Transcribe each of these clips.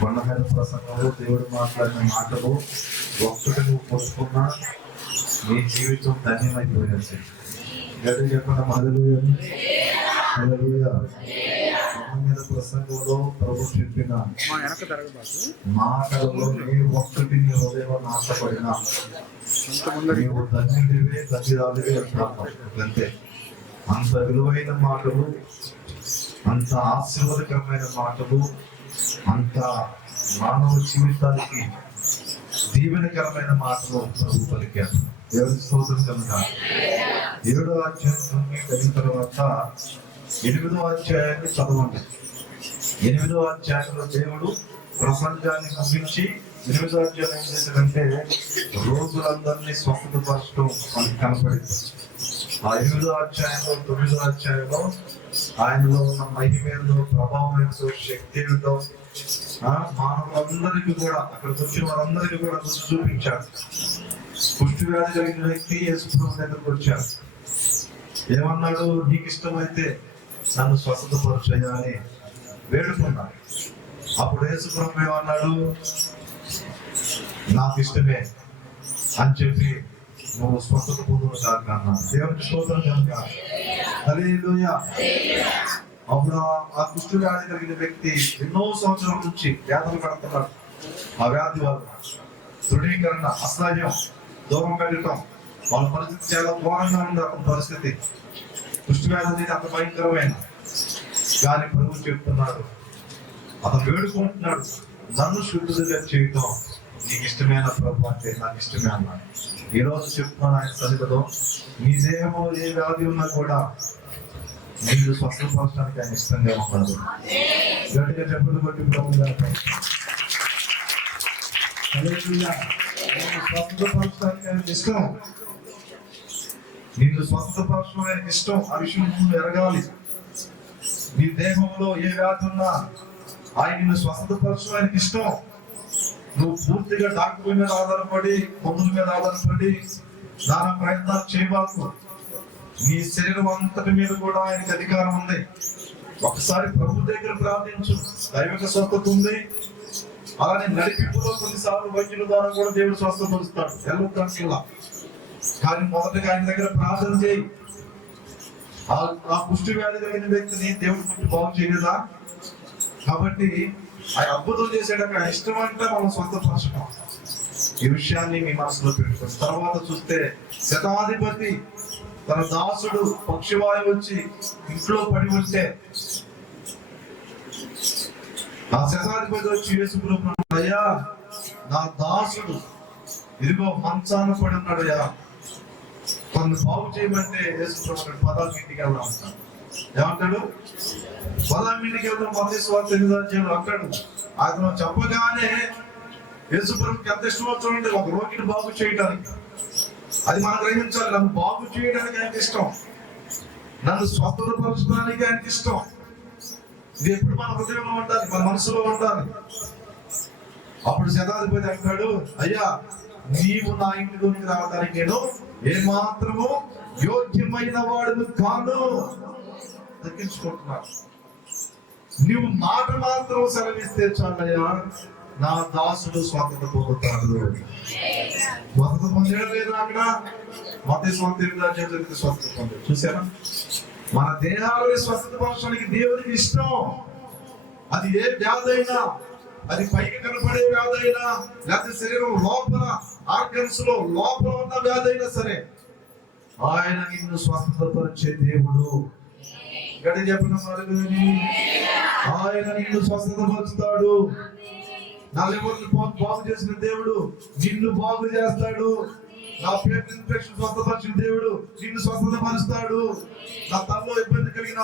కొండమైన ప్రసంగంలో దేవుడు మాట్లాడిన మాటలు ఒక్కటి నువ్వు పొందుకున్నా నీ జీవితం ధన్యమైపోయింది. గది చెప్పండి హల్లెలూయా. హల్లెలూయా. కొండమైన ప్రసంగంలో ప్రభు చెప్పిన మాటలలో నీ ఒక్కటి నీ హృదయం నాటపడినా నీవు ధన్యుడివే ధన్యురాలివే అంతే. అంత విలువైన మాటలు, అంత ఆశీర్వాదకరమైన మాటలు, అంత మానవ జీవితానికి దీవెనకరమైన మాటలు ప్రభు పలికారు. దేవుడి స్తోత్రం కనుక 7వ అధ్యాయం కలిగిన తర్వాత 8వ అధ్యాయాన్ని చదవండి. 8వ అధ్యాయంలో దేవుడు ప్రపంచాన్ని ముగించి 8వ అధ్యాయం ఏం చేశాడంటే రోజులందరినీ స్వస్థతపరచడం మనకు కనపడింది. ఆ 8వ అధ్యాయంలో 9వ అధ్యాయంలో ఆయనలో ఉన్న మహిమ ఏందో, ప్రభావం ఏందో, శక్తి ఏందో మానవులందరికీ కూడా, అక్కడికి వచ్చిన వారందరికీ కూడా రుచి చూపించాడు. కుష్టి వ్యాధి కలిగిన వ్యక్తి యేసుప్రభు దగ్గరకు వచ్చాడు. ఏమన్నాడు? నీకు ఇష్టమైతే నన్ను స్వస్థతపరచయ్యా అని వేడుకున్నాడు. అప్పుడు యేసుప్రభు ఏమన్నాడు? నాకు ఇష్టమే అని చెప్పి నువ్వు స్వస్థత పొందును కాక అన్నాడు. దేవునికి స్తోత్రం కనుక హల్లెలూయా. అప్పుడు ఆ కుష్టి వ్యాధి కలిగిన వ్యక్తి ఎన్నో సంవత్సరాల నుంచి వ్యాధులు పడుతున్నాడు. ఆ వ్యాధి వల్ల దృఢీకరణ, అసహ్యం, దూరం వెళ్ళటం, వాళ్ళ పరిస్థితి చాలా ఘోరంగా ఉంది. అతని పరిస్థితి కుష్టి వ్యాధి అనేది అంత భయంకరమైన. కానీ ప్రభు చెప్తున్నాడు, అతను వేడుకుంటున్నాడు, నన్ను శుద్ధిగా చేయటం నీకు ఇష్టమైన ప్రభు అంటే నాకు ఇష్టమే అన్నాడు. ఈ రోజు చెప్తున్నాను ఆయన సన్నిధిలో, నీ దేహంలో ఏ వ్యాధి ఉన్నా కూడా నీకు స్వస్థపరచడానికి ఆయన ఇష్టంగా ఉన్నాడు. గట్టిగా చెప్పులు కొట్టి ప్రభు స్వస్థపరచడానికి ఆయన ఇష్టం. నిన్ను స్వస్థపరచడం ఆయనకి ఇష్టం. ఆ విషయం నువ్వు ఎరగాలి. నీ దేహంలో ఏ వ్యాధి ఉన్నా ఆయన నిన్ను స్వస్థపరచడం ఆయనకి ఇష్టం. నువ్వు పూర్తిగా డాక్టర్ మీద ఆధారపడి, మందుల మీద ఆధారపడి నానా ప్రయత్నాలు చేయబాకు. నీ శరీరం అంతటి మీద కూడా ఆయనకి అధికారం ఉంది. ఒకసారి ప్రభు దగ్గర ప్రార్థించు, దైవిక స్వస్థత ఉంది. అలానే నడిపింపులో కొన్నిసార్లు వైద్యుల ద్వారా కూడా దేవుడు స్వస్థపరుస్తాడు, ఎల్లలా. కానీ మొదటగా ఆయన దగ్గర ప్రార్థన చేయి. ఆ కుష్టి వ్యాధి కలిగిన వ్యక్తిని దేవుడు పుట్టి బాగు చేయలేదా? కాబట్టి ఆయన అద్భుతం చేసేటప్పుడు ఆయన ఇష్టం అంటే మనం స్వస్థపరచడం. ఈ విషయాన్ని మీ మనసులో పెట్టుకోండి. తర్వాత చూస్తే శతాధిపతి తన దాసుడు పక్షివాయు వచ్చి ఇంట్లో పడి ఉంటే ఆ శతాధిపతి వచ్చి యేసుప్రభువు అయ్యా, నా దాసుడు ఇదిగో మంచాన పడి ఉన్నాడయ్యా, తను బాగు చేయమంటే యేసుప్రభువు పదాలు ఇంటికి వెళ్దాం అంటాడు. ఏమంటాడు? పదాం ఇంటికి వెళ్దాం, మత్తయి సువార్త 8వ అధ్యాయంలో అంటాడు. అతను చెప్పగానే యేసుప్రభువుకి ఎంత ఇష్టమో చూడండి, ఒక రోగిని బాగు చేయడానికి. అది మనం గ్రహించాలి. నన్ను బాగు చేయడానికి ఆయనకి ఇష్టం, నన్ను స్వస్థపరచడానికి ఆయనకి ఇష్టం. ఇది ఎప్పుడు మన హృదయంలో ఉండాలి, మన మనసులో ఉండాలి. అప్పుడు శతాధిపతి అంటాడు, అయ్యా నీవు నా ఇంటిలోనికి రావడానికి నేను ఏమాత్రము యోగ్యమైన వాడు కాను. దక్కించుకుంటున్నాడు. నువ్వు మాట మాత్రం సెలవిస్తే చాలయ్యా, నా దాసుడు స్వస్థత పొందుతాడు. స్వస్థత పొందడం లేదు అక్కడ. మత్తయి సువార్త 8వ అధ్యాయంలో స్వస్థత పొందాడు. చూసారా? మన దేహాలని స్వస్థత పరచడానికి దేవునికి ఇష్టం. అది ఏ వ్యాధి అయినా, అది పైకి కనపడే వ్యాధి అయినా, లేకపోతే శరీరం లోపల ఆర్గన్స్ లో లోపల ఉన్న వ్యాధి అయినా సరే, ఆయన నిన్ను స్వస్థత పరిచే దేవుడు. గడి చెప్పిన ఆయన నిన్ను స్వస్థత పరుస్తాడు. నా లివర్ని బాగు చేసిన దేవుడు నిన్ను బాగు చేస్తాడు. నా పేరు ఇన్ఫెక్షన్ స్వస్థపరిచిన దేవుడు నిన్ను స్వస్థపరుస్తాడు. నా తలలో ఇబ్బంది కలిగిన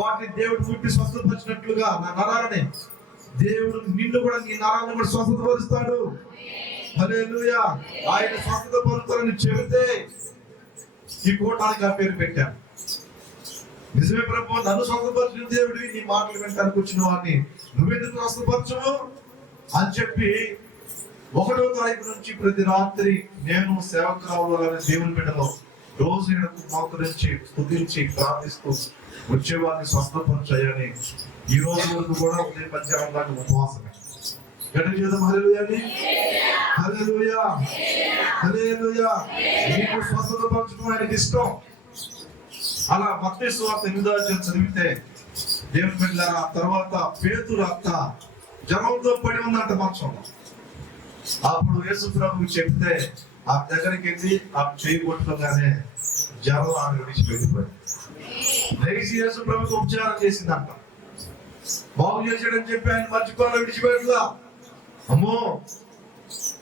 వాటిని దేవుడు పుట్టి స్వస్థపరిచినట్లుగా నా నరాలని దేవుడు నిన్ను కూడా, నీ నరాలను కూడా స్వస్థపరుస్తాడు. హల్లెలూయా. ఆయన స్వస్థపరుస్తారని చెబితే ఈ కూటానికి ఆ పేరు పెట్టాను. నిజమే ప్రభు, నన్ను స్వస్థపరిచిన దేవుడు నీ మాటలు వింటానికి వచ్చిన వాడిని నువ్వెందుకు స్వస్థపరచవు అని చెప్పి 1వ తారీఖు నుంచి ప్రతి రాత్రి నేను సేవకురావులనే దేవుని బిడ్డలో రోజు మోకరించి స్తుతించి ప్రార్థిస్తూ వచ్చేవాడిని స్వస్థపరచని ఈ రోజు వరకు కూడా ఉదయం మధ్యాహ్నం దాకా ఉపవాసమే. గట్టి చేద్దాం హల్లెలూయా అని. హల్లెలూయా, హల్లెలూయా. నీకు స్వస్థత పరచడం ఆయనకి ఇష్టం. అలా మత్తయి సువార్త 8వ అధ్యాయం చదివితే దేవుని బిడ్డలారా, తర్వాత పేతురు అత్త జ్వరంతో పడి ఉందంట మంచంలో. అప్పుడు యేసు ప్రభువుకి చెప్తే ఆ దగ్గరికి వెళ్ళి ఆ చేయి కొట్టుకోగానే జ్వరం ఆమె విడిచిపెట్టిపోయింది. లేచి యేసు ప్రభువుకి ఉపచారం చేసిందంట. బాగు చేశాడని చెప్పి ఆయన మర్చిపోవాలని విడిచిపెట్టలా. అమ్మో,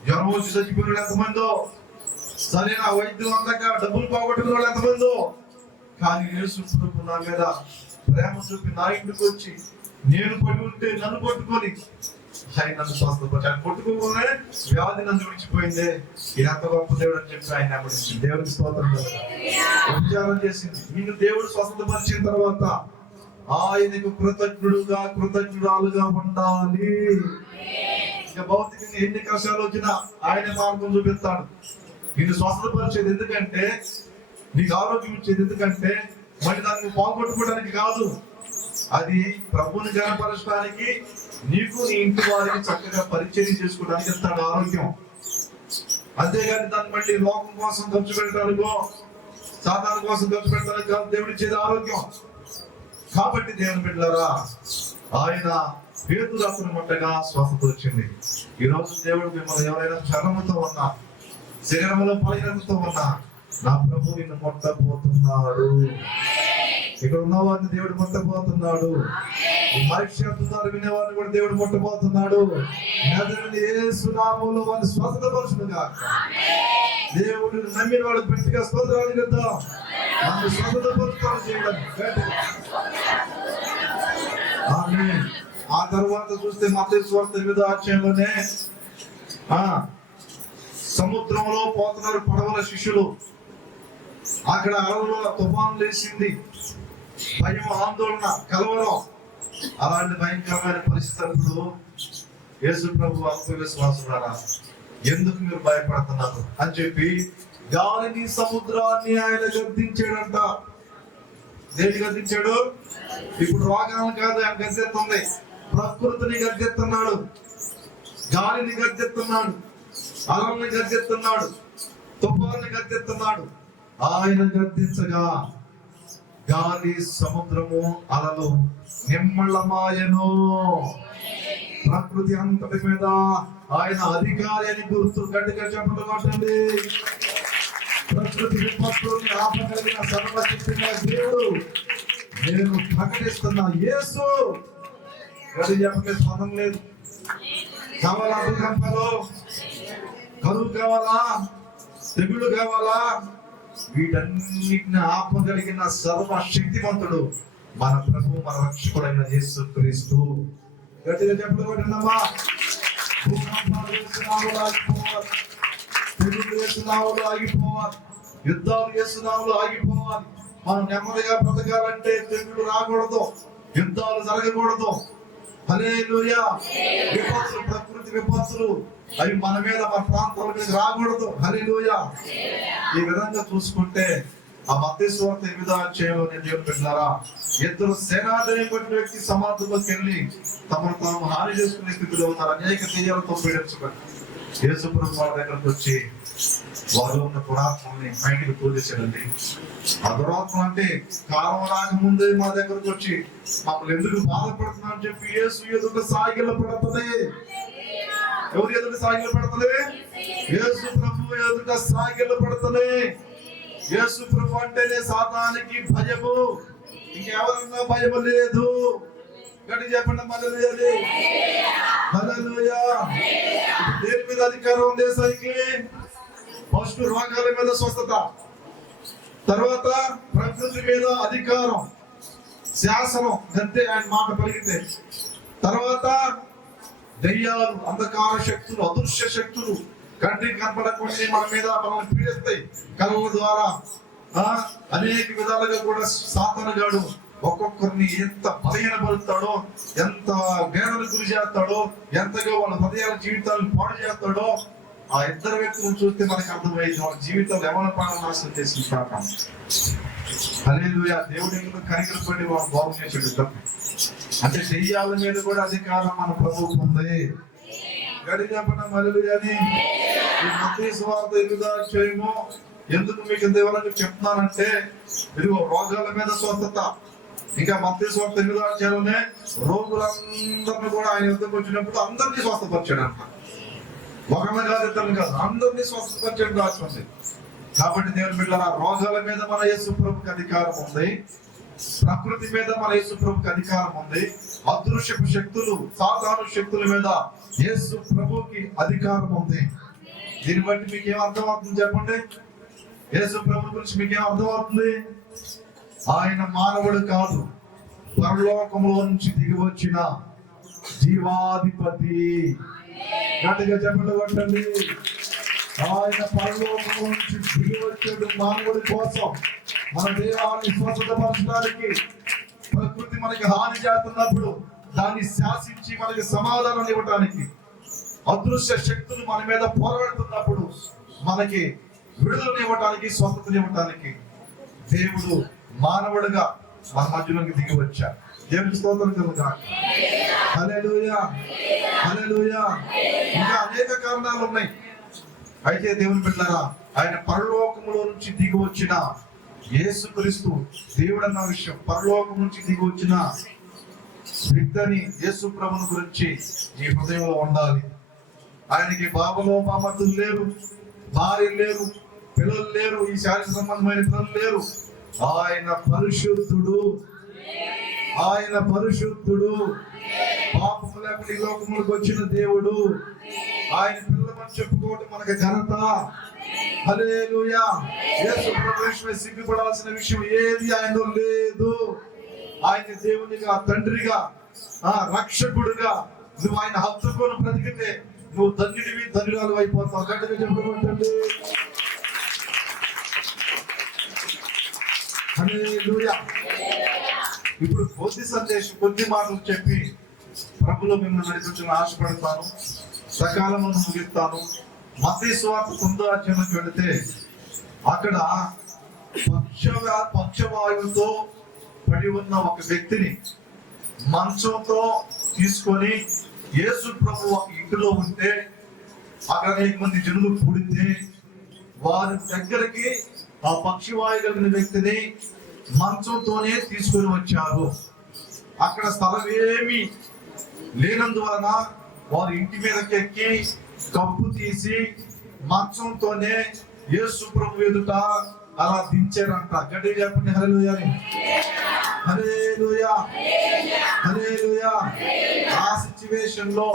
జ్వరం వచ్చి చచ్చిపోయిన వాళ్ళు ఎంతమందో, సరైన వైద్యం అందక డబ్బులు పోగొట్టుకున్న వాళ్ళు ఎంతమందో. కానీ యేసు ప్రభు నా మీద ప్రేమ చూపి నా ఇంటికి వచ్చి నేను పడి ఉంటే నన్ను పట్టుకొని ఆయన నన్ను స్వస్థపరిచాడు. కొట్టుకోగానే వ్యాధి నన్ను విడిచిపోయింది. ఇది అంత గొప్ప దేవుడు అని చెప్పి ఆయన దేవుడికి స్తోత్రం. ఉపచారం చేసింది. నిన్ను దేవుడు స్వస్థపరిచిన తర్వాత ఆయనకు కృతజ్ఞురాలుగా ఉండాలి. ఇక భౌతికంగా ఎన్ని కష్టాలు వచ్చినా ఆయన మార్గం చూపిస్తాడు. నిన్ను స్వస్థపరిచేది ఎందుకంటే, నీకు ఆరోగ్యం ఇచ్చేది ఎందుకంటే మళ్ళీ దాన్ని పోగొట్టుకోవడానికి కాదు. అది ప్రభువుని గణపరచడానికి, నీకు నీ ఇంటి వారికి చక్కగా పరిచయం చేసుకోవడానికి ఇస్తాడు ఆరోగ్యం. అంతేగాని దాన్ని మళ్ళీ లోకం కోసం ఖర్చు పెట్టడానికో సాధారణ కోసం ఖర్చు పెట్టడానికి కాదు దేవుడు ఇచ్చేది ఆరోగ్యం. కాబట్టి దేవుని బిడ్డలారా, ఆయన పేతురు అతను ముట్టగా స్వస్థత వచ్చింది. ఈ రోజు దేవుడు మిమ్మల్ని ఎవరైనా చర్మముతో ఉన్నా, శరీరంలో బలహీనతతో ఉన్నా, నా ప్రభు నిన్ను ముట్టబోతున్నాడు. ఇక్కడ ఉన్న వారిని దేవుడు ముట్టబోతున్నాడు. మరిక్షేత్రాలు వినేవారిని కూడా దేవుడు ముట్టబోతున్నాడు. యేసు నామములో వారిని స్వస్థతపరచును గాక. దేవుడు నమ్మిన వాళ్ళకి గట్టిగా స్తోత్రాలు చెప్తాం. నన్ను స్వస్థతపరుస్తాను చేయడం. ఆమేన్. ఆ తర్వాత చూస్తే మత్తయి సువార్త 8వ అధ్యాయంలోనే సముద్రంలో పోతున్నారు పడవల శిష్యులు. అక్కడ అలలలో తుఫాను లేచింది. భయం, ఆందోళన, కలవరం. అలాంటి భయంకరమైన పరిస్థితులు యేసు ప్రభు ఆత్మవిశ్వాసులారా, ఎందుకు మీరు భయపడుతున్నారు అని చెప్పి గాలిని సముద్రాన్ని ఆయన గద్దించాడంట. దేని గద్దించాడు? ఇప్పుడు రోగాలను కాదు ఆయన గద్దెత్తుంది, ప్రకృతిని గద్దెత్తున్నాడు, గాలిని గద్దెత్తున్నాడు, అలల్ని గద్దెత్తున్నాడు, తుఫాన్ని గద్దెత్తున్నాడు. ఆయన గద్దించగా గాలి, సముద్రము, అలలు నిమ్మళమాయను. ప్రకృతి అంతటి మీద ఆయన అధికారి అని గుర్తు గట్టిగా చెప్పండి కొట్టండి. ప్రకృతి విపత్తుల్ని ఆపగలిగిన సర్వశక్తిగా దేవుడు నేను ప్రకటిస్తున్నా. యేసు గడి చెప్పే స్పందన లేదు. కావాలా భూకంపాలు, కరువు కావాలా, తెగుళ్ళు కావాలా, వీటన్నిటిని ఆపగలిగిన సర్వశక్తివంతుడు మన ప్రభు, మన రక్షకుడైన యేసు క్రీస్తు. గట్టిగా చెప్పబడినమ్మా. భూకంపాలు యేసునామములో ఆగిపోవాలి, తెగుళ్ళు యేసునామములో ఆగిపోవాలి, యుద్ధాలు యేసునామములో ఆగిపోవాలి. మనం నెమ్మదిగా బ్రతకాలంటే తెగుళ్ళు రాకూడదు, యుద్ధాలు జరగకూడదు. హల్లెలూయా. విపత్తులు, ప్రకృతి విపత్తులు అవి మన మీద, మన ప్రాంతాల మీద రాకూడదు. హల్లెలూయా. ఈ విధంగా చూసుకుంటే ఆ మత్తయి సువార్త 8వ అధ్యాయంలో దేవుని బిడ్డలారా, ఇద్దరు సేనాధిపతి కొట్టిన వ్యక్తి సమాధుల్లోకి వెళ్ళి తమను తాము హాని చేసుకునే స్థితిలో ఉన్నారు. అనేక దెయ్యాలతో పీడించబడి యేసు ప్రభు వారి దగ్గరకు వచ్చి వారు ఉన్న దురాత్మల్ని బయటికి తోలేసాడండి. ఆ దురాత్మ అంటే కాలం రాకముందే మా దగ్గరకు వచ్చి మమ్మల్ని ఎందుకు బాధపడుతున్నా అని చెప్పి యేసు ఎదుట సాగిల పడుతుంది. ఎవరు ఎదుట సాగిల పడుతుంది? యేసు ప్రభు ఎదుట సాగిల పడుతుంది. యేసు ప్రభు అంటేనే సాతానికి భయము, ఇంకెవరన్నా భయము లేదు. గట్టి చెప్పండి హల్లెలూయా. హల్లెలూయా. దేని మీద అధికారం ఉంది? సైకి ఫస్ట్ రోగాల మీద స్వస్థత, తర్వాత ప్రకృతి మీద అధికారం, శాసనం, అంతే ఆయన మాట పలికితే. తర్వాత దెయ్యాలు, అంధకార శక్తులు, అదృశ్య శక్తులు కంటికి కనపడకుండా మన మీద మనల్ని పీడిస్తాయి. కళల ద్వారా అనేక విధాలుగా కూడా సాతానుగాడు ఒక్కొక్కరిని ఎంత బలహీనపరుస్తాడో, ఎంత వేదనకు గురి చేస్తాడో, ఎంతగా వాళ్ళ హృదయాల జీవితాలను పాడు చేస్తాడో. ఆ ఇద్దరు వ్యక్తులను చూస్తే మనకు అర్థమైంది వాళ్ళ జీవితంలో ఎవరి ప్రాణం నాశనం చేసి పాపం. హల్లెలూయా. దేవుడి ఎందుకు కనికరపడి వాళ్ళు బాగు చేసాడు. అంటే దెయ్యాల మీద కూడా అధికారం మన ప్రభువుకు ఉంది. గడి చెప్పండి హల్లెలూయా అని. ఈ మత్తయి సువార్త 8వ అధ్యాయము ఎందుకు మీకు ఇంత వివరంగా చెప్తున్నానంటే, ఇదిగో రోగాల మీద స్వస్థత. ఇంకా మత్తయి సువార్త 8వ అధ్యాయంలోనే రోగులందరినీ కూడా ఆయన యుద్ధకు వచ్చినప్పుడు అందరినీ స్వస్థపరిచాడు అంట. ఒకరిని కాదు, ఇద్దరిని కాదు, అందరినీ స్వస్థపరిచాడు రాస్తుంది. కాబట్టి దేవుని బిడ్డలారా, రోగాల మీద మన యేసు ప్రభువుకి అధికారం ఉంది, ప్రకృతి మీద మన యేసు ప్రభువుకి అధికారం ఉంది, అదృశ్యపు శక్తులు సాధారణ శక్తుల మీద యేసు ప్రభువుకి అధికారం ఉంది. దీన్ని బట్టి మీకు ఏం అర్థం అవుతుంది చెప్పండి? యేసు ప్రభు గురించి మీకేం అర్థం అవుతుంది? ఆయన మానవుడు కాదు, పరలోకములో నుంచి దిగి వచ్చిన జీవాధిపతి. గట్టిగా చెప్పండి కొట్టండి. ఆయన పరలోకము నుంచి దిగి వచ్చాడు మానవుడి కోసం, మన దేహాన్ని స్వస్థపరచడానికి. ప్రకృతి మనకి హాని చేస్తున్నప్పుడు దాన్ని శాసించి మనకి సమాధానం ఇవ్వడానికి, అదృశ్య శక్తులు మన మీద పోరాడుతున్నప్పుడు మనకి విడుదలను ఇవ్వటానికి, స్వస్థతను ఇవ్వటానికి దేవుడు మానవుడిగా మన మధ్యలోకి దిగి వచ్చాడు. దేవునికి స్తోత్రం కలుగుగాక. హల్లెలూయా, హల్లెలూయా. ఇంకా అనేక కారణాలు ఉన్నాయి. అయితే దేవుని బిడ్డలారా, ఆయన పరలోకములో నుంచి దిగి వచ్చిన యేసుక్రీస్తు దేవుడు అన్న విషయం, పరలోకం నుంచి దిగి వచ్చిన వ్యక్తిని యేసు ప్రభుని గురించి ఈ హృదయంలో ఉండాలి. ఆయనకి బాబలో బామతులు లేరు, భార్య లేరు, పిల్లలు లేరు, ఈ శారీరక సంబంధమైన పిల్లలు లేరు. ఆయన పరిశుద్ధుడు, ఆయన పరిశుద్ధుడు. పాపము లేకుండా ఈ లోకములకు వచ్చిన దేవుడు. ఆయన పిల్లమని చెప్పుకోవడం మనకి ఘనత. హల్లెలూయా. యేసు ప్రభువే సిగ్గుపడాల్సిన విషయం ఏది ఆయనలో లేదు. ఆయన దేవునిగా, తండ్రిగా, రక్షకుడుగా నువ్వు ఆయన హత్తుకొని బ్రతికితే నువ్వు ధన్యుడివి, ధన్యురాలు అయిపోతావు. గట్టిగా చెప్పబట్టండి. హల్లెలూయా. ఇప్పుడు కొద్ది సందేశం, కొద్ది మాటలు చెప్పి ప్రభులో మిమ్మల్ని నడిపించాలని ఆశపడతాను. సకాలంలో ముగిస్తాను. మత్తయి సువార్త 9వ అధ్యాయంలోకి వెళితే అక్కడ పక్షవాయువుతో పడి ఉన్న ఒక వ్యక్తిని మంచంతో తీసుకొని యేసు ప్రభు ఒక ఇంటిలో ఉంటే అక్కడ అనేక మంది జనులు కూడితే వారి దగ్గరికి ఆ పక్షవాయు కలిగిన వ్యక్తిని మంచంతోనే తీసుకొని వచ్చారు. అక్కడ స్థలం ఏమీ లేనందువలన వారి ఇంటి మీదకి ఎక్కి కప్పు తీసి మంచంతోనే యేసు ప్రభు ఎదుట అలా దించారంట. గట్టిగా చెప్పండి హల్లెలూయా అని. హల్లెలూయా, హల్లెలూయా. ఆ సిచ్యువేషన్ లో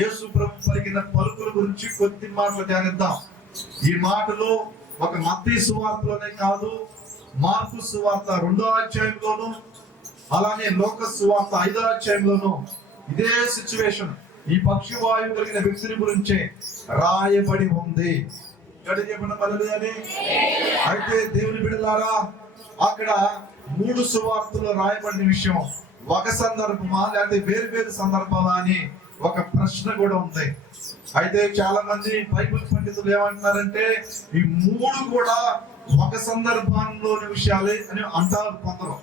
యేసు ప్రభు పలికిన పలుకుల గురించి కొద్ది మాటలు ధ్యానిద్దాం. ఈ మాటలు ఒక మత్తయి సువార్తలోనే కాదు, మార్కు సువార్త 2వ అధ్యాయంలోను, అలానే లోక సువార్త 5వ అధ్యాయంలోను ఇదే సిచ్యువేషన్, ఈ పక్షవాయువు కలిగిన వ్యక్తిని గురించి రాయబడి ఉంది. అయితే దేవుని బిడ్డలారా, అక్కడ 3 సువార్తలు రాయబడిన విషయం ఒక సందర్భమా లేకపోతే వేరు వేరు సందర్భాలా అని ఒక ప్రశ్న కూడా ఉంది. అయితే చాలా మంది బైబిల్ పండితులు ఏమంటున్నారంటే ఈ 3 కూడా ఒక సందర్భంలోని విషయాలే అని అంటారు కొందరు.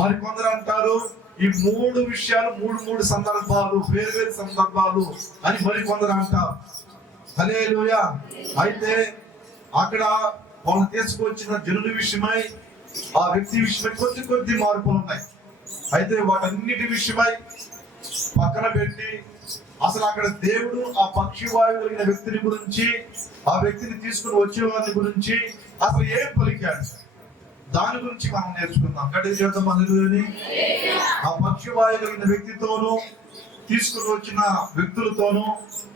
మరి కొందరు అంటారు ఈ 3 విషయాలు 3 సందర్భాలు, వేరు వేరు సందర్భాలు అని మరి కొందరు అంటారు. హల్లెలూయా. అయితే అక్కడ వాళ్ళు తీసుకొచ్చిన జనుల విషయమై, ఆ వ్యక్తి విషయమై కొద్ది మార్పులు ఉన్నాయి. అయితే వాటన్నిటి విషయమై పక్కన పెట్టి అసలు అక్కడ దేవుడు ఆ పక్షవాయువు కలిగిన వ్యక్తిని గురించి, ఆ వ్యక్తిని తీసుకుని వచ్చే వారిని గురించి అసలు ఏం పలికాడు, దాని గురించి మనం నేర్చుకుందాం. గట్టిగా చేద్దాం హల్లెలూయా. ఆ పక్షవాయువు కలిగిన వ్యక్తితోనూ తీసుకుని వచ్చిన వ్యక్తులతోనూ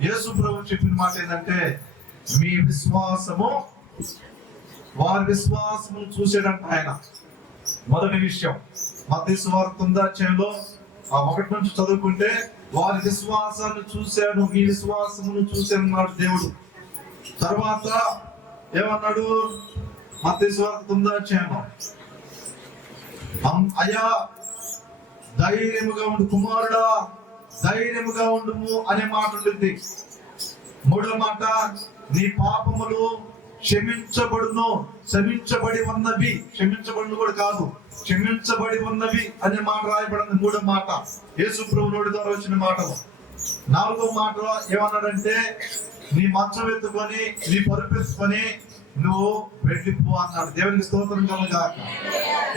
యేసు ప్రభు చెప్పిన మాట ఏంటంటే, మీ విశ్వాసము, వారి విశ్వాసము చూసాడంట ఆయన. మొదటి విషయం మత్తయి సువార్త 9వ అధ్యాయంలో 1 నుంచి చదువుకుంటే, వారి విశ్వాసాన్ని చూశాను, మీ విశ్వాసమును చూశాను అన్నాడు దేవుడు. తర్వాత ఏమన్నాడు? మత్తయి సువార్త 9వ అధ్యాయంలో, అయ్యా ధైర్యముగా ఉండు కుమారుడా, ధైర్యముగా ఉండుము అనే మాట ఉంటుంది. 3వ మాట, నీ పాపములు క్షమించబడును, క్షమించబడి ఉన్నవి, క్షమించబడును కూడా కాదు, క్షమించబడి ఉన్నవి అనే మాట రాయబడింది. 3వ మాట యేసు ప్రభు నోటి ద్వారా వచ్చిన మాటలు. 4వ మాట ఏమన్నాడంటే, నీ మంచం ఎత్తుకొని నీ పరుపు ఎత్తుకొని నువ్వు వెళ్ళిపో అన్నాడు. దేవునికి స్తోత్రం కలుగాక.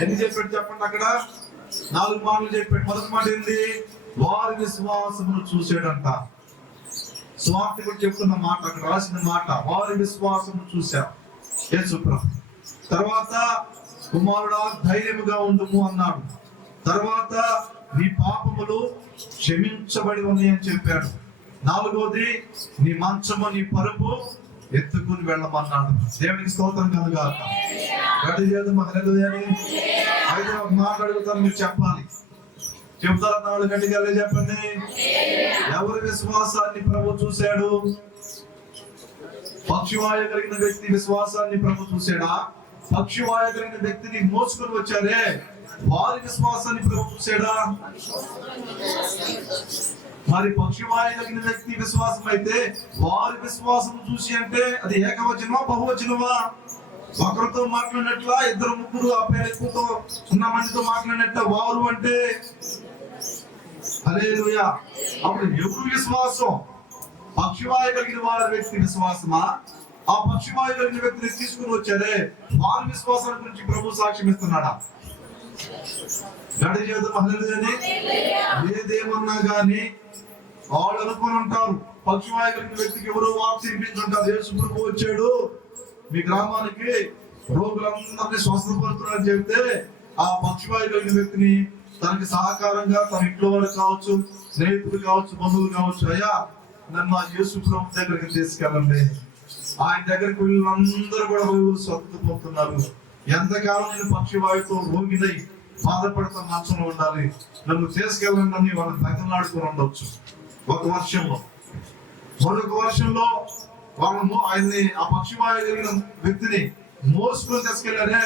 ఎన్ని చెప్పాడు చెప్పండి అక్కడ? 4 మాటలు చెప్పాడు. మొదటి మాట ఏంది? వారి విశ్వాసమును చూసాడంట. స్వార్థకుడు చెప్తున్న మాట, అక్కడ రాసిన మాట, వారి విశ్వాసమును చూశాం యేసు ప్రభు. తర్వాత కుమారుడా ధైర్యముగా ఉండుము అన్నాడు. తర్వాత నీ పాపములు క్షమించబడి ఉన్నాయి అని చెప్పాడు. 4వది నీ మంచము నీ పరుపు ఎత్తుకుని వెళ్ళమన్నాడు. దేవునికి స్తోత్రం కలుగాక. గట్టి చేద్దాం హల్లెలూయా అని. అయితే ఒక మాట అడుగుతాను, మీరు చెప్పాలి. చెప్తారన్నాడు గట్టిగా చెప్పండి. ఎవరి విశ్వాసాన్ని ప్రభు చూశాడు? పక్షివాయు కలిగిన వ్యక్తి విశ్వాసాన్ని ప్రభు చూశాడా? పక్షివాయు కలిగిన వ్యక్తిని మోసుకొని వచ్చారే, వారి విశ్వాసాన్ని ప్రభు చూశాడా? మరి పక్షివాయు కలిగిన వ్యక్తి విశ్వాసం అయితే వారి విశ్వాసం చూసి అంటే అది ఏకవచనమా బహువచనమా? ఒకరితో మాట్లాడినట్లా, 2 3 ఆ పేరు ఎక్కువతో ఉన్న మందితో మాట్లాడినట్ట వారు అంటే? హల్లెలూయా. అప్పుడు ఎవరు విశ్వాసం? పక్షివాయు కలిగిన వారి వ్యక్తి విశ్వాసమా? ఆ పక్షివాయు కలిగిన వ్యక్తిని తీసుకుని వచ్చారే, వారి విశ్వాసాల గురించి ప్రభు సాక్ష్యం ఇస్తున్నాడా? గడి చేద్దాం హల్లెలూయా అని. ఏదేమన్నా గాని వాళ్ళు అనుకుని ఉంటారు, పక్షివాయు కలిగిన వ్యక్తికి ఎవరో వార్త వినిపించుంటారు, యేసు ప్రభు వచ్చాడు మీ గ్రామానికి, రోగులందరినీ స్వస్థపరుస్తున్నారని చెప్తే ఆ పక్షివాయు కలిగిన వ్యక్తిని తనకి సహకారంగా తన ఇంట్లో వారు కావచ్చు, స్నేహితులు కావచ్చు, బంధువులు కావచ్చు, అయ్యా నన్ను ఆ యేసు ప్రభు దగ్గరికి తీసుకెళ్ళండి, ఆయన దగ్గరికి వీళ్ళందరూ కూడా స్వస్థపడుతున్నారు, ఎంతకాలం నేను పక్షివాయుతో రోగినై బాధపడుతున్న మంచంలో ఉండాలి, నన్ను తీసుకెళ్ళండి అని వాళ్ళు బతిమలాడుకుని ఉండొచ్చు. ఒక వర్షంలో, మరొక వర్షంలో వాళ్ళము ఆయన్ని ఆ పక్షివాయు కలిగిన వ్యక్తిని మోసుకొని తీసుకెళ్లారే,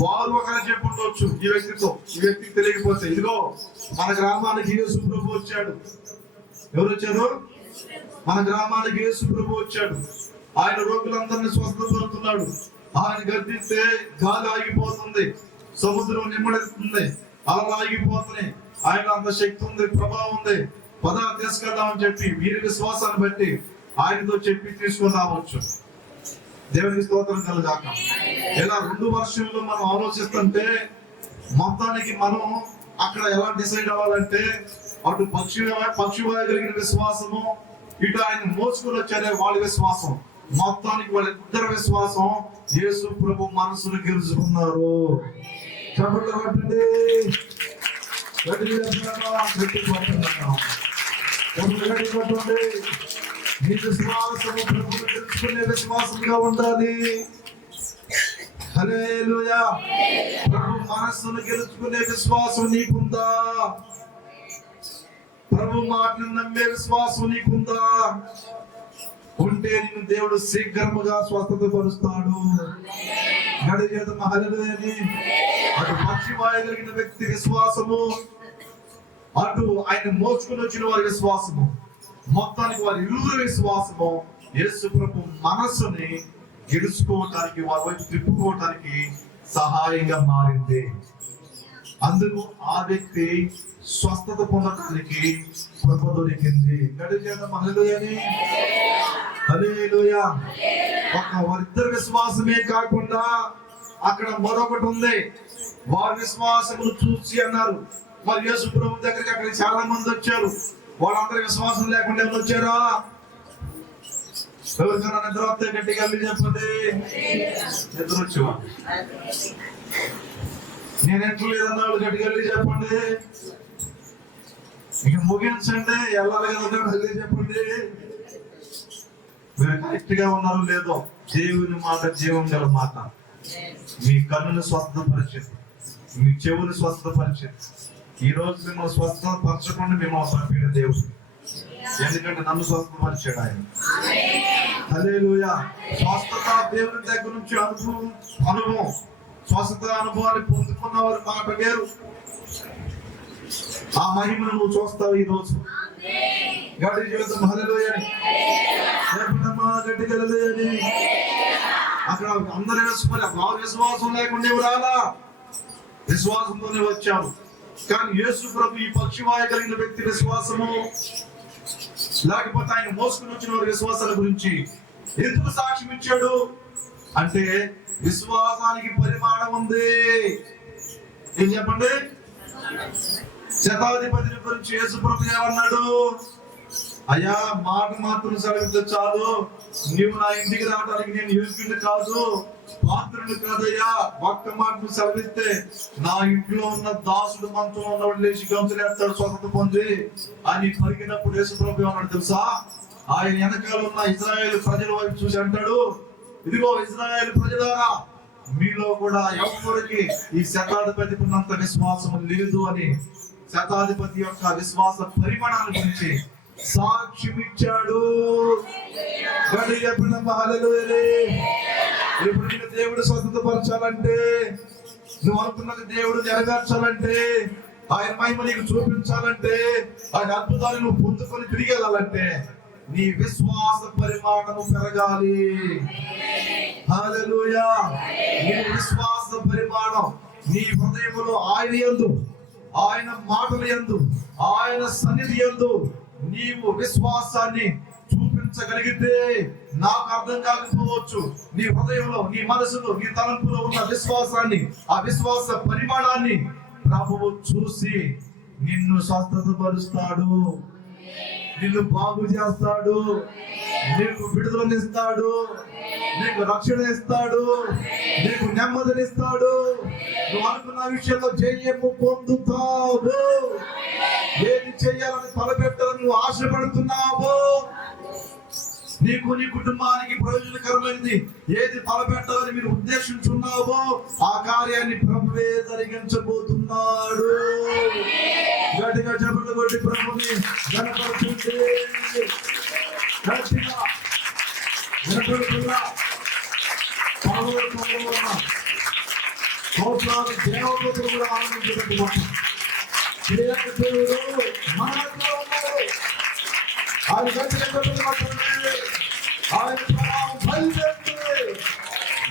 వారు ఒకరు చెప్పుండొచ్చు ఈ వ్యక్తికి తెలియకపోతే, ఇదిగో మన గ్రామానికి యేసు ప్రభు వచ్చాడు. ఎవరు వచ్చారు? మన గ్రామానికి యేసు ప్రభు వచ్చాడు, ఆయన రోగులందరినీ స్వస్థపడుతున్నాడు, ఆయన గర్జిస్తే గాలి ఆగిపోతుంది, సముద్రం నిమ్మడిస్తుంది, అలా ఆగిపోతున్నాయి, ఆయన అంత శక్తి ఉంది, ప్రభావం ఉంది, పదా తీసుకెళ్దామని చెప్పి వీరి విశ్వాసాన్ని బట్టి ఆయనతో చెప్పి తీసుకొని రావచ్చు. దేవునికి స్తోత్రం కలుగాక. ఇలా 2 వర్షంలో మనం ఆలోచిస్తుంటే మొత్తానికి మనం అక్కడ ఎలా డిసైడ్ అవ్వాలంటే, అటు పక్షివాయు కలిగిన విశ్వాసము, ఇటు ఆయన మోసుకొని వచ్చారే వాళ్ళ విశ్వాసం, మొత్తానికి వాళ్ళిద్దరి విశ్వాసం యేసు ప్రభు మనసును గెలుచుకున్నారు. చప్పట్లు కొట్టండి. నీ విశ్వాసము ప్రభువును తెలుసుకునే విశ్వాసంగా ఉండాలి. హల్లెలూయా. ప్రభు మనస్సును గెలుచుకునే విశ్వాసం నీకుందా? ప్రభు మాటను నమ్మే విశ్వాసం నీకుందా? ఉంటే నిన్ను దేవుడు శీఘ్రముగా స్వస్థత పరుస్తాడు. గడి చేద్దాం హల్లెలూయా అని. అటు పక్షివాయు కలిగిన వ్యక్తి విశ్వాసము, అటు ఆయన మోసుకుని వచ్చిన వారి విశ్వాసము, మొత్తానికి వారి ఇరువురు విశ్వాసము యేసు ప్రభు మనస్సుని గెలుచుకోవటానికి, వారి వైపు తిప్పుకోవటానికి సహాయంగా మారింది. అందుకు ఆ వ్యక్తి స్వస్థత పొందటానికి కృప దొరికింది. గడి చేద్దాం హల్లెలూయా అని. హల్లెలూయా. వారిద్దరి విశ్వాసమే కాకుండా అక్కడ మరొకటి ఉంది, వారి విశ్వాసమును చూసి అన్నారు. మరి యేసు ప్రభు దగ్గరికి అక్కడ చాలా మంది వచ్చారు, వాళ్ళందరి విశ్వాసం లేకుండా ఎవరు వచ్చారా? ఎవరికైనా నిద్ర వస్తే గట్టిగా చెప్పండి. నిద్ర వచ్చేవా? నేను ఎట్లు లేదన్నాడు, గట్టిగా చెప్పండి. ఇక ముగించండి, వెళ్ళాలి కదా, వెళ్ళి చెప్పండి. మీరు కరెక్ట్ గా ఉన్నారు లేదో, దేవుని మాట జీవం గల మాట. మీ కన్నును స్వస్థపరిచింది, మీ చెవులు స్వస్థపరిచింది. ఈ రోజు మిమ్మల్ని స్వస్థపరచకుండా మిమ్మల్ని పంపిన దేవుడు, ఎందుకంటే నన్ను స్వస్థపరిచాడు ఆయన. హల్లెలూయా. స్వస్థత దేవుని దగ్గర నుంచి అనుభవం స్వస్థత అనుభవాన్ని పొందుకున్న వారి మాట వేరు. ఆ మహిమను నువ్వు చూస్తావు ఈ రోజు. గడి జీవితం హల్లెలూయా అని చెప్పండమ్మా, గట్టిగా హల్లెలూయా అని. అక్కడ అందరూ వేసుకొని విశ్వాసం లేకుండా రాలా, విశ్వాసంతోనే వచ్చారు. కానీ యేసు ప్రభు ఈ పక్షివాయు కలిగిన వ్యక్తి విశ్వాసము, లేకపోతే ఆయన మోసుకుని వచ్చిన వారి విశ్వాసాల గురించి ఎందుకు సాక్ష్యం ఇచ్చాడు అంటే విశ్వాసానికి పరిమాణం ఉంది. ఏం చెప్పండి? శతాధిపతిని గురించి యేసుప్రభు ఏమన్నాడు? అయ్యా మాట మాత్రం సెలవిస్తే చాలు, నీవు నా ఇంటికి రావడానికి నేను యోగ్యుడిని కాదు, పాత్రుడు కాదయ్యా, ఒక్క మాటను సెలవిస్తే నా ఇంట్లో ఉన్న దాసుడు మంచంలో ఉన్నవాడు లేచి గంతులేస్తాడు స్వస్థత పొంది అని పలికినప్పుడు యేసుప్రభు ఏమన్నాడు తెలుసా? ఆయన వెనకాల ఉన్న ఇశ్రాయేలు ప్రజల వైపు చూసి అంటాడు, ఇదిగో ఇశ్రాయేలు ప్రజలారా, మీలో కూడా ఎవరికి ఈ శతాధిపతికి ఉన్నంత విశ్వాసం లేదు అని శతాధిపతి యొక్క విశ్వాస పరిమాణాల గురించి సాక్ష్యం ఇచ్చాడు. ఇప్పుడు దేవుడు స్వస్థతపరచాలంటే, నువ్వు అనుకున్నది దేవుడు నెరవేర్చాలంటే, ఆయన మహిమ నీకు చూపించాలంటే, ఆయన అద్భుతాలు నువ్వు పొందుకొని తిరిగి వెళ్ళాలంటే నీ విశ్వాస పరిమాణము పెరగాలి. హల్లెలూయా. నీ విశ్వాస పరిమాణం నీ హృదయములో ఆయన యందు, ఆయన మాటల యందు, ఆయన సన్నిధి యందు నీవు విశ్వాసాన్ని చూపించగలిగితే, నాకు అర్థం కాకపోవచ్చు, నీ హృదయంలో, నీ మనసులో, నీ తలంపులో ఉన్న విశ్వాసాన్ని, ఆ విశ్వాస పరిమాణాన్ని ప్రభువు చూసి నిన్ను స్వస్థతపరుస్తాడు, నిన్ను బాగు చేస్తాడు, నీకు విడుదలనిస్తాడు, నీకు రక్షణ ఇస్తాడు, నీకు నెమ్మదినిస్తాడు. నువ్వు అనుకున్న విషయంలో జయము పొందుతావు. ఏది చెయ్యాలని తలపెట్టాలని నువ్వు ఆశపడుతున్నావు, నీకు నీ కుటుంబానికి ప్రయోజనకరమైనది ఏది తలపెట్టాలని మీరు ఉద్దేశించున్నావో ఆ కార్యాన్ని ప్రభువే జరిగించబోతున్నాడు. గట్టిగా చెప్పండి, కొట్టి ప్రభుని గణపరచండి. గట్టిగా వినపడుతుందా? కోట్లాది దేవతలు కూడా ఆనందించబట్టి దేవుడు మనలో ఉన్నాడు. ఆయన గట్టిగా చెప్పండి, ఆయన ప్రభావం బయలుదేరుతుంది.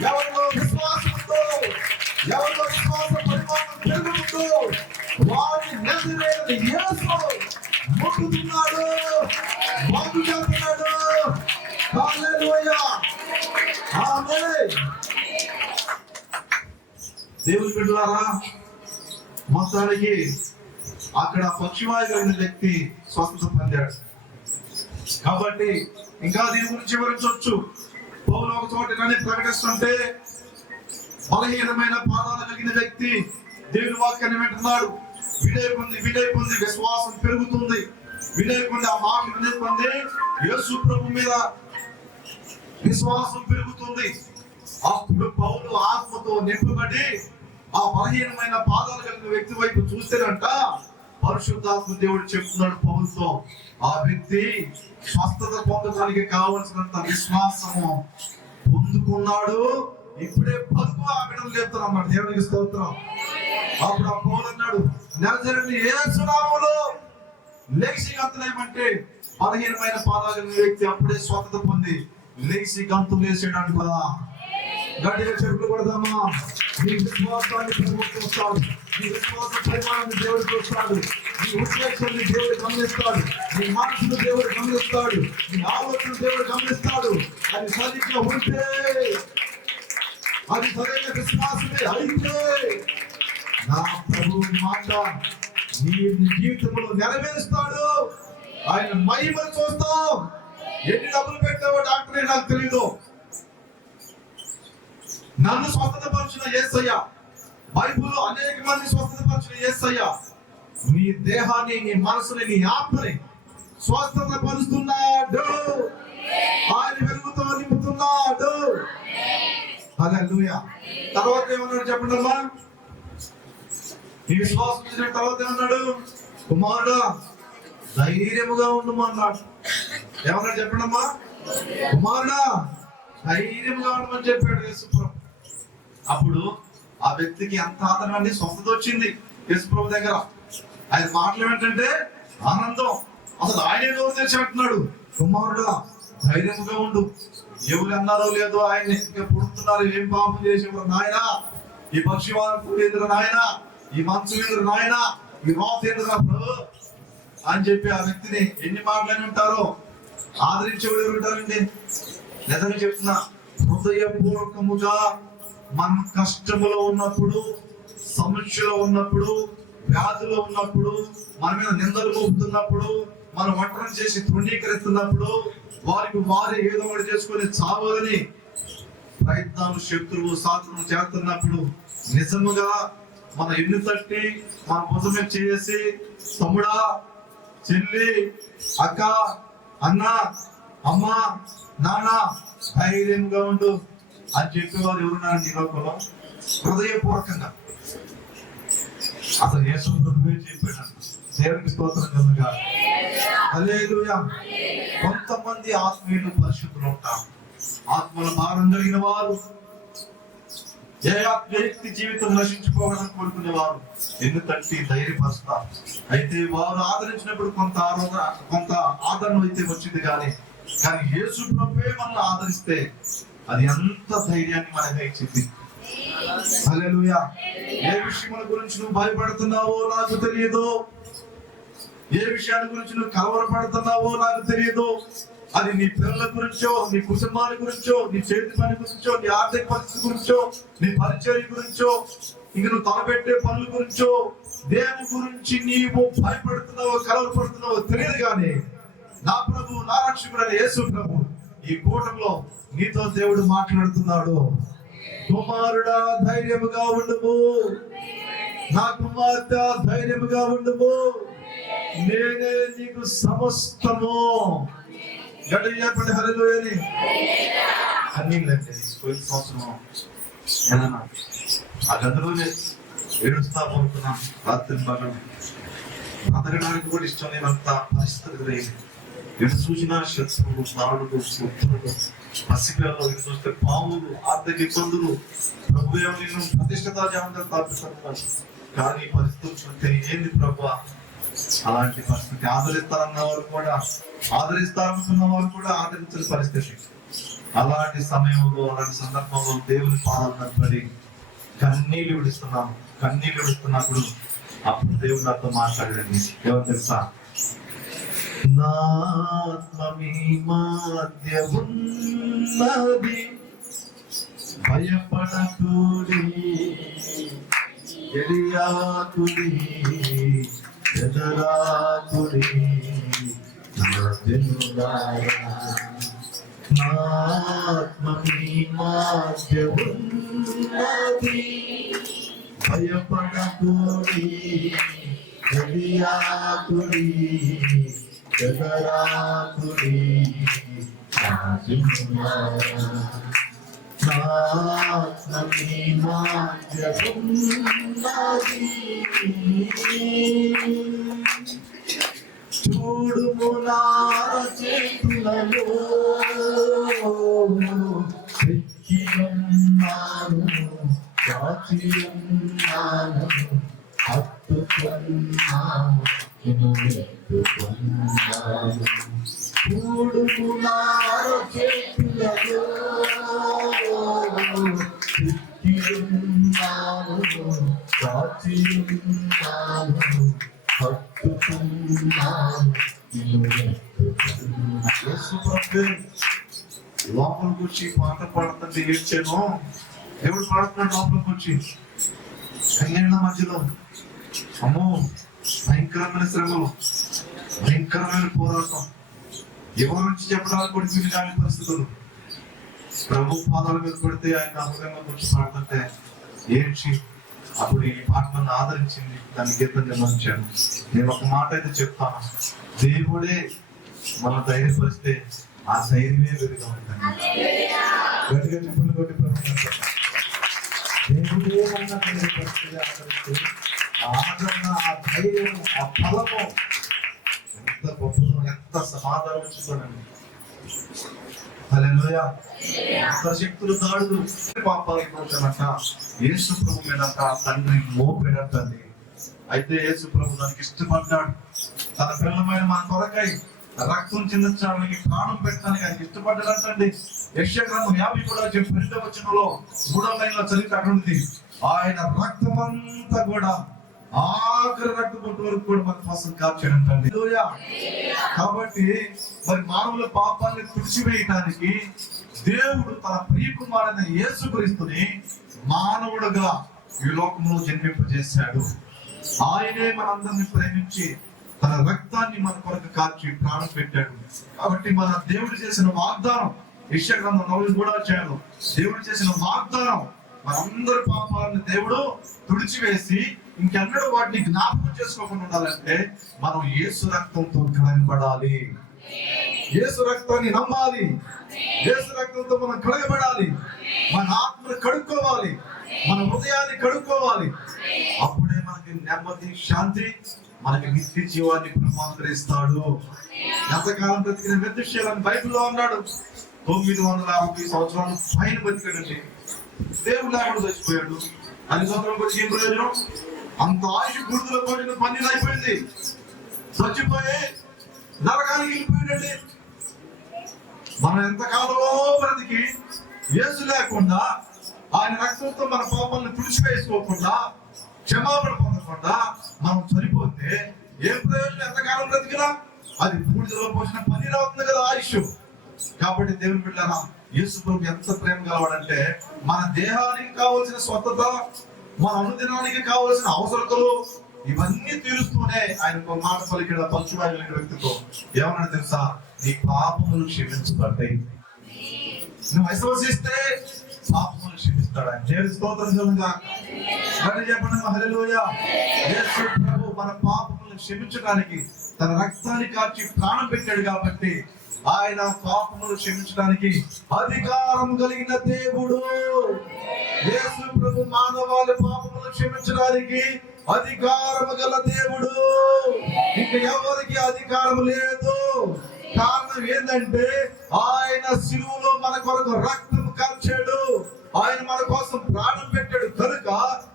ఎవరిలో విశ్వాసం ఉందో, ఎవరిలో విశ్వాస పరిమాణం పెరుగుతుందో వారి నెరవేరని యేసు ముట్టుతున్నాడు, బాగు చేస్తున్నాడు. హల్లెలూయా. ఆమేన్. దేవుని బిడ్డలారా, మొత్తానికి అక్కడ పక్షివాయు కలిగిన వ్యక్తి స్వస్థత పొందాడు. కాబట్టి ఇంకా దీని గురించి వివరించవచ్చు. పౌలు ఒక చోట ప్రకటిస్తుంటే, బలహీనమైన పాదాలు కలిగిన వ్యక్తి దేవుని వాక్యాన్ని వింటున్నాడు. వినయ పొంది విశ్వాసం పెరుగుతుంది. వినయ పొంది ఆ మాట వినయ పొంది యేసు ప్రభు మీద విశ్వాసం పెరుగుతుంది. అప్పుడు పౌలు ఆత్మతో నింపబడి ఆ బలహీనమైన పాదాలు కలిగిన వ్యక్తి వైపు చూస్తేనంట, పరిశుద్ధాత్మ దేవుడు చెప్తున్నాడు పౌలుతో, ఆ వ్యక్తి స్వస్థత పొందడానికి కావలసినంత విశ్వాసము పొందుకున్నాడు, ఇప్పుడే బతుకు ఆగడం లేపుతున్నాడు. దేవునికి స్తోత్రం. అప్పుడు ఆ పౌలు అన్నాడు, నజరేయుని యేసు నామములో లేచి గంతులేయమంటే బలహీనమైన పాదాలు కలిగిన వ్యక్తి అప్పుడే స్వస్థత పొంది లేచి గంతులు వేసాడు కదా. గట్టిగా చెప్పులు కొడదామా? నీ విశ్వాసాన్ని ప్రభువు చూస్తాడు, నీ విశ్వాస పరిమాణాన్ని దేవుడు చూస్తాడు, నీ ఉద్దేశాన్ని దేవుడు గమనిస్తాడు, నీ మనసును దేవుడు గమనిస్తాడు, నీ ఆలోచన దేవుడు గమనిస్తాడు. అది సరిగ్గా ఉంటే, అది సరైన విశ్వాసమే అయితే నా ప్రభు మాట నీ జీవితంలో నెరవేరుస్తాడు. ఆయన మహిమను చూస్తాం. ఎన్ని డబ్బులు పెట్టావో డాక్టరే నాకు తెలియదు, నన్ను స్వస్థతపరిచిన యేసయ్య, బైబిల్లో అనేక మంది స్వస్థతపరిచిన యేసయ్య నీ దేహాన్ని, నీ మనసుని, నీ ఆత్మని స్వస్థతపరుస్తున్నాడు. ఆయన వెలుగుతో నింపుతున్నాడు. హల్లెలూయా. తర్వాత ఏమన్నాడు చెప్పండి అమ్మా? నీ విశ్వాసం చేసిన తర్వాత ఏమన్నాడు? కుమారుడా ధైర్యముగా ఉండము అన్నాడు. ఏమన్నాడు చెప్పండి అమ్మా? కుమారుడా ధైర్యముగా ఉండమని చెప్పాడు యేసుప్రభు. అప్పుడు ఆ వ్యక్తికి ఎంత ఆదరణ, స్వస్థత వచ్చింది యేసుప్రభు దగ్గర. ఆయన మాటలు ఏంటంటే ఆనందం. అసలు ఆయన ఏదో తెచ్చినట్టున్నాడు, కుమారుడా ధైర్యముగా ఉండు. ఎవరు అన్నారో లేదో ఆయన పుడుతున్నారు, ఏం పాపం చేసేవారు నాయన, ఈ పక్షి వారు ఎదురు నాయన, ఈ మంచు ఎదురు నాయన, ఈ రాత ఎదురు ప్రభు అని చెప్పి ఆ వ్యక్తిని ఎన్ని మాటలని ఉంటారో ఆదరించేవాడు ఎవరు ఉంటారండి? నిజంగా చెప్తున్నా, హృదయపూర్వకముగా మనం కష్టములో ఉన్నప్పుడు, సమస్యలో ఉన్నప్పుడు, వ్యాధులో ఉన్నప్పుడు, మన మీద నిందలు మోపుతున్నప్పుడు, మనం ఒంటరి చేసి తృణీకరిస్తున్నప్పుడు, వారికి వారి ఏదో ఒకటి చేసుకొని చావాలని ప్రయత్నాలు శత్రువు సాధన చేస్తున్నప్పుడు నిజముగా మన ఎన్ను తట్టి మన భుజమే చేసి, తమ్ముడా, చెల్లి, అక్క, అన్న, అమ్మ, నాన్న, ధైర్యంగా ఉండు అని చెప్పేవారు ఎవరున్నారండి ఈ లోకంలో? హృదయపూర్వకంగా. అసలు యేసు ప్రభువే చెప్పాడు. దేవునికి స్తోత్రం కలుగుగా. హల్లెలూయా. కొంతమంది ఆత్మీయులు పరిశుద్ధులు ఉంటారు. ఆత్మల భారం కలిగిన వారు, ఏ వ్యక్తి జీవితం నశించుకోవాలని కోరుకునేవారు ఎన్ను తట్టి ధైర్యపరుస్తారు. అయితే వారు ఆదరించినప్పుడు కొంత ఆదరణ అయితే వచ్చింది, కానీ యేసు ప్రభువే మనల్ని ఆదరిస్తే అది ఎంత ధైర్యాన్ని మనకి ఇచ్చింది. హల్లెలూయా. ఏ విషయముల గురించి నువ్వు భయపడుతున్నావో నాకు తెలియదు, ఏ విషయాల గురించి నువ్వు కలవరపడుతున్నావో నాకు తెలియదు. అది నీ పిల్లల గురించో, నీ కుటుంబాల గురించో, నీ చేతి పని గురించో, నీ ఆర్థిక పరిస్థితి గురించో, నీ పరిచర్య గురించో, ఇంక నువ్వు తలపెట్టే పనుల గురించో, దేని గురించి నీవు భయపడుతున్నావో కలవరపడుతున్నావో తెలియదు, కానీ నా ప్రభు, నా రక్షకుడైన యేసు ప్రభు ఈ కూటంలో నీతో దేవుడు మాట్లాడుతున్నాడు. కుమారుడా, ధైర్యముగా ఉండుము, నా కుమార్తె ధైర్యముగా ఉండుము, నేనే నీకు సమస్తము. హల్లెలూయా. అన్నింటే పోయిన సంవత్సరం ఏదన్నా ఆ గదిలోనే ఏడుస్తా పోతున్నాను. రాత్రి బాగా బ్రతకడానికి కూడా ఇష్టం లేనంత పరిస్థితులు లేదు. ఎటు చూసినా శత్రువులు, దాడులు, శత్రువులు, పసిపిల్లలు, ఇటు చూస్తే పాములు, ఆర్థిక ఇబ్బందులు. ప్రభు నిన్ను ప్రతిష్టత జాగ్రత్త తాపిస్తున్నాడు, కానీ పరిస్థితులు చూస్తే ఏంది ప్రభు? అలాంటి పరిస్థితి ఆదరిస్తారన్న వారు కూడా, ఆదరిస్తారనుకున్న వారు కూడా ఆదరించిన పరిస్థితి. అలాంటి సమయంలో, అలాంటి సందర్భంలో దేవుని పాదాలను పడి కన్నీళ్ళు విడుస్తున్నప్పుడు అప్పుడు దేవుడు నాతో మాట్లాడండి. ఎవరు తెలుసా? నా ఆత్మ మీ మధ్య ఉన్నది, భయపడకుడి, ఎలియాకుడి, ఎదరాకుడి, నా ఆత్మ మీ మధ్య ఉన్నది, భయపడకుడి, ఎలియాకుడి, ఎదరాకుడి, చూడుము నా చేతులలో తెచ్చియున్నాను, దాచియున్నాను, హత్తుకున్నాను, చూడుము నా చేతులలో తెచ్చియున్నాను, దాచియున్నాను, లోపలికి వచ్చి పాట పాడుతుంటే ఏడ్చాను. దేవుడు పాడుతున్నాడు లోపలికి వచ్చి. కళ్యాణ మధ్యలో అమ్మో భయంకరమైన శ్రమలు, భయంకరమైన పోరాటం, ఎవరి నుంచి చెప్పడానికి కూడా వీలు కాని పరిస్థితులు. ప్రభు పాదాల మీద పడితే ఆయన హృదయంలో వచ్చి పాడుతుంటే ఏడ్చి అప్పుడు ఈ పాట నన్ను ఆదరించింది. దాన్ని గీతం నిర్మించాను. నేను ఒక మాట అయితే చెప్తాను, దేవుడే మన ధైర్యపరిస్తే ఆ ధైర్యమే వెలుగా ఉంటుంది. గట్టిగా చెప్పులు కొట్టి దేవుడే మన ధైర్యపరిస్తే ఆదరణ, ఆ ధైర్యం, ఆ ఫలము ఎంత గొప్పలో, ఎంత సమాధానం ఇచ్చుకోనండి. హల్లెలూయా. ఎంత శక్తులు, దాడులు, పాపాలు పోతానట యేసు ప్రభు మీదంట తండ్రి మోపేడంటండి. అయితే యేసు ప్రభు దానికి ఇష్టపడ్డాడు. తన పిల్లమైన మన కొరకై రక్తం చిందించడానికి, ప్రాణం పెట్టడానికి ఆయనకి ఇష్టపడ్డాడంటండి. యెషయా గ్రంథం 50 కూడా 2వ వచనంలో 3వ లైన్లో చదివితే అక్కడ ఉంది, ఆయన రక్తమంతా కూడా ఆఖరి రక్తపోటు వరకు కూడా మన కోసం కాచాడంటండి. కాబట్టి మరి మానవుల పాపాన్ని తుడిచివేయటానికి దేవుడు తన ప్రియకుమారుడైన యేసుక్రీస్తుని మానవుడుగా ఈ లోకంలో జన్మింపజేశాడు. ఆయనే మనందరిని ప్రేమించి తన రక్తాన్ని మన కొరకు కాచి ప్రాణం పెట్టాడు. కాబట్టి మన దేవుడు చేసిన వాగ్దానం, యెషయా గ్రంథం 43 దేవుడు చేసిన వాగ్దానం, మనందరి పాపాలను దేవుడు తుడిచివేసి ఇంకెన్నడూ వాటిని జ్ఞాపకం చేసుకోకుండా ఉండాలంటే మనం యేసు రక్తంతో కడగబడాలి. యేసు రక్తాన్ని నమ్మాలి. యేసు రక్తంతో మనం కడగబడాలి. మన ఆత్మను కడుక్కోవాలి, మన హృదయాన్ని కడుక్కోవాలి. అప్పుడే మనకి నెమ్మది, శాంతి, మనకి నిత్య జీవాన్ని అనుగ్రహిస్తాడు. ఎంతకాలం బ్రతికిన మెతుషేలని బైబిల్లో అన్నాడు. 950 సంవత్సరాలు పైన బతికాడండి. దేవుడు లేకుండా చచ్చిపోయాడు. అన్ని సంవత్సరాలకు వచ్చి ఏం ప్రయోజనం? అంత ఆయుష్ గుర్తులో కొట్టిన పన్నీరు అయిపోయింది. చచ్చిపోయి నరకానికి వెళ్ళిపోయాడండి. మనం ఎంతకాలమో బ్రతికి యేసు లేకుండా, ఆయన రక్తంతో మన పాపాలను తుడిచివేసుకోకుండా, క్షమాపణ పొందకుండా మనం చనిపోతే ఏం ప్రయోజనం? ఎంతకాలం బ్రతికినా అది బూడిదలో పోసిన పన్నీరు అవుతుంది కదా ఆయుష్. కాబట్టి దేవుని బిడ్డలారా, యేసు ప్రభు ఎంత ప్రేమ కావాలంటే మన దేహానికి కావలసిన స్వస్థత, మన అనుదినానికి కావలసిన అవసరతలు ఇవన్నీ తీరుస్తూనే ఆయన ఒక మాట పలికిన పలుచువాయిన వ్యక్తితో ఏమన్నా తెలుసా? నీ పాపములు క్షమించబడ్డాయి. నువ్వు విశ్వసిస్తే పాపములు క్షమిస్తాడు ఆయన. దేవుని స్తోత్రం కలుగుగా. చెప్పండి హల్లెలూయా. యేసు ప్రభు మన పాపములను క్షమించడానికి తన రక్తాన్ని కార్చి ప్రాణం పెట్టాడు. కాబట్టి ఆయన పాపములు క్షమించడానికి అధికారం కలిగిన దేవుడు. యేసు ప్రభు మానవాళి పాపములు క్షమించడానికి అధికారం గల దేవుడు. ఇంక ఎవరికి అధికారం లేదు. కారణం ఏంటంటే ఆయన శిలువలో మన కొరకు రక్తం కార్చాడు. ఆయన మన కోసం ప్రాణం పెట్టాడు కనుక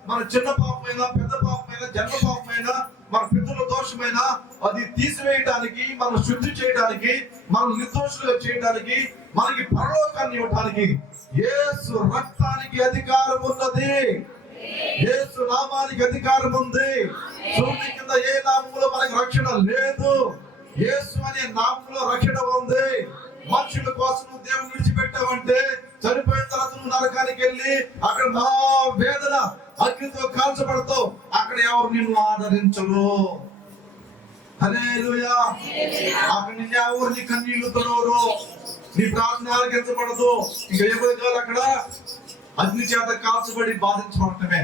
మన చిన్న పాపమైనా, పెద్ద పాపమైనా, జన్మ పాపమైనా, మన పితృల దోషమైన అది తీసివేయడానికి, మనం శుద్ధి చేయడానికి, మనం నిర్దోషులుగా చేయడానికి, మనకి పరలోకాన్ని ఇవ్వడానికి యేసు రక్తానికి అధికారం ఉన్నది. యేసు నామానికి అధికారం ఉంది. సూర్యుని కింద ఏ నామంలో మనకి రక్షణ లేదు. యేసు అనే నామంలో రక్షణ ఉంది. మనుషుల కోసం నువ్వు దేవుని విడిచిపెట్టావంటే చనిపోయిన తర్వాత నువ్వు నరకానికి వెళ్ళి అక్కడ నా వేదన అగ్నితో కాల్చబడతావు. అక్కడ ఎవరు నిన్ను ఆదరించరు. హల్లెలూయా. అక్కడ నిన్ను ఎవరిని కన్నీళ్లు తొడవరు. నీ ప్రార్థన ఆలకించబడదు. ఇంకా ఎవరి కాదు అక్కడ అగ్ని చేత కాల్చబడి బాధించబడటమే.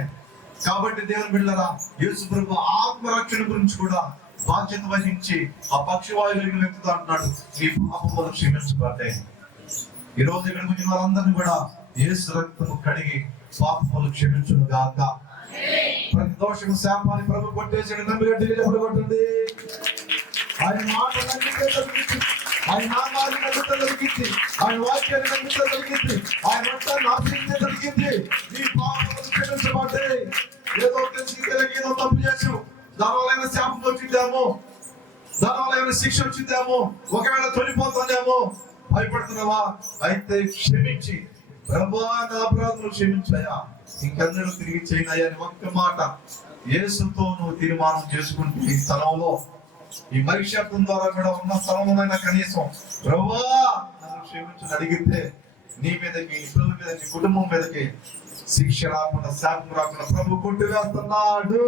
కాబట్టి దేవుని బిడ్డలారా, యేసు ప్రభు ఆత్మరక్షణ గురించి కూడా బాధ్యత వహించి ఆ పక్షవాయువులు వ్యక్తితో అంటున్నాడు, నీ పాపములు క్షమించబడ్డాయి. ఈ రోజు ఇక్కడికి వచ్చిన వాళ్ళందరినీ కూడా యేసు రక్తము కడిగి పాపములు క్షమించును గాక. ప్రతి దోషము శాపాన్ని ప్రభు కొట్టేసాడు. నమ్మిగట్టిగా చెప్పడు కొట్టండి. ఆయన మాట నమ్మితే తొలగించి, ఆయన నామాన్ని నమ్మితే తొలగించి, ఆయన వాక్యాన్ని నమ్మితే తొలగించి, ఆయన రక్తాన్ని ఆశ్రయిస్తే తొలగించి నీ పాపములు క్షమించబడ్డాయి. ఏదో తెలిసి తెలియక ఏదో తప్పు చేసావు, దానివల్ల శాపం వచ్చిందేమో, దానివల్ల ఏమైనా శిక్ష వచ్చిందేమో, ఒకవేళ తొలిపోతుందేమో భయపడుతున్నావా? అయితే క్షమించి, ప్రభువా నా అపరాధములు క్షమించాయా, ఇంకెన్నడూ తిరిగి చేయనయ్యా అని ఒక్క మాట యేసుతో నువ్వు తీర్మానం చేసుకుంటే ఈ స్థలంలో, ఈ మహిషత్వం ద్వారా కూడా ఉన్న స్థలంలోనైనా కనీసం ప్రభువా నన్ను క్షమించని అడిగితే నీ మీదకి, నీ పిల్లల మీద, నీ కుటుంబం మీదకి శిక్ష రాకుండా, శాపం రాకుండా ప్రభు కొట్టివేస్తున్నాడు.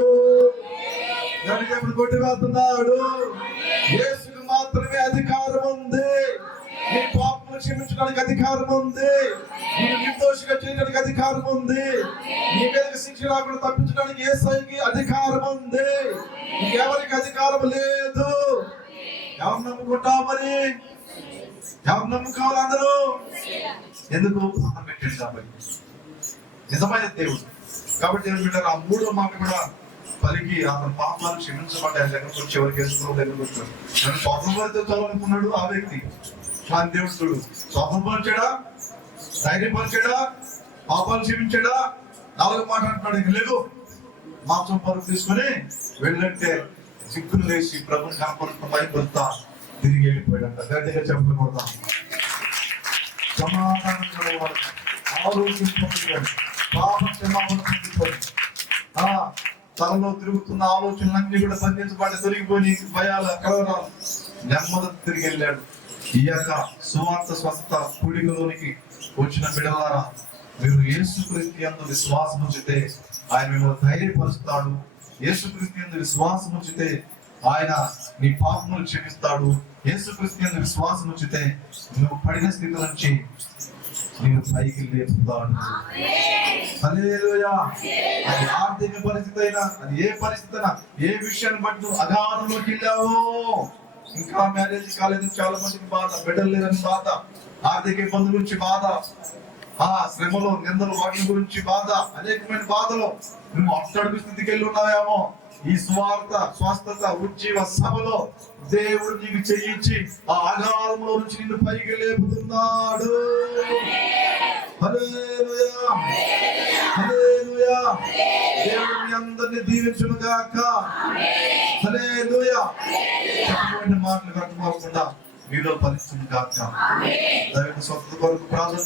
కొట్టివేస్తున్నాడు. యేసుకు మాత్రమే అధికారం ఉంది. నీ పాపములు క్షమించడానికి అధికారం ఉంది. నీకు నిర్దోషిగా చేయడానికి అధికారం ఉంది. నీ మీదకి శిక్ష రాకుండా తప్పించడానికి యేసుకి అధికారం ఉంది. ఇంకెవరికి అధికారం లేదు. ఎవరు నమ్ముకుంటావు మరి? ఎవరు నమ్ముకోవాలి అందరూ? ఎందుకు? ప్రాణం పెట్టాడు కాబట్టి. నిజమైన దేవుడు కాబట్టి ఆ మూడో మాట కూడా పలికి అతని పాపాలు క్షమించబడ్డాయి. దగ్గరకు వచ్చి ఎవరికి వేసుకున్న దగ్గరకు వచ్చాడు. నన్ను స్వతంత్రంతో చదవాలనుకున్నాడు ఆ వ్యక్తి. కానీ దేవుడు చూడు, స్వతంత్రించాడా, ధైర్యపరిచాడా, పాపాలు క్షమించాడా? 4 మాట అంటున్నాడు, ఇంక లేదు మాంసం పరుగు తీసుకుని వెళ్ళంటే చిక్కులు వేసి ప్రభుని కనపడుతున్న భయపడతా తిరిగి వెళ్ళిపోయాడంట. గట్టిగా చెప్పులు కొడతాం. సమాధానం ఆలోచించుకుంటున్నాడు. పాప క్షమాపణ పొందుతాడు. తలలో తిరుగుతున్న ఆలోచనలన్నీ కూడా బంధించబడి తొలగిపోయి భయాలు కలవరాలు నెమ్మది తిరిగి వెళ్ళాడు. ఈ యొక్క సువార్త స్వస్థత కూడికలోనికి వచ్చిన బిడ్డలారా, మీరు యేసుక్రీస్తు యందు విశ్వాసం ఉంచితే ఆయన మిమ్మల్ని ధైర్యపరుస్తాడు. యేసుక్రీస్తు యందు విశ్వాసం ఉంచితే ఆయన నీ పాపములు క్షమిస్తాడు. యేసుక్రీస్తు యందు విశ్వాసం ఉంచితే నువ్వు పడిన స్థితి నుంచి నేను పైకి లేపుతాడు. హల్లెలూయా. అది ఆర్థిక పరిస్థితి అయినా, అది ఏ పరిస్థితి అయినా, ఏ విషయాన్ని బట్టి నువ్వు అగాధంలోకి వెళ్ళావో, ఇంకా మ్యారేజ్ కాలేదు, చాలా మందికి బాధ, బిడ్డలు లేదని బాధ, ఆర్థిక ఇబ్బందుల నుంచి బాధ, శ్రమలు నిందలు వాటి గురించి బాధ, అనేకమైన బాధలు నువ్వు అట్టడుగు స్థితికి వెళ్ళి ఉన్నావేమో, ఈ స్వార్థ స్వస్థత ఉజ్జీవ సభలో దేవుడు నీకు చెయ్యించి ఆ అగాధంలో నుంచి నిన్ను పైకి లేపుతున్నాడు. హల్లెలూయా, హల్లెలూయా. దేవుడు మీ అందరిని దీవించును గాక. హల్లెలూయా. చెప్పబడిన మాటలు కట్టుకోకుండా మీలో ఫలించును గాక. దైవ స్వస్థత కొరకు ప్రార్థన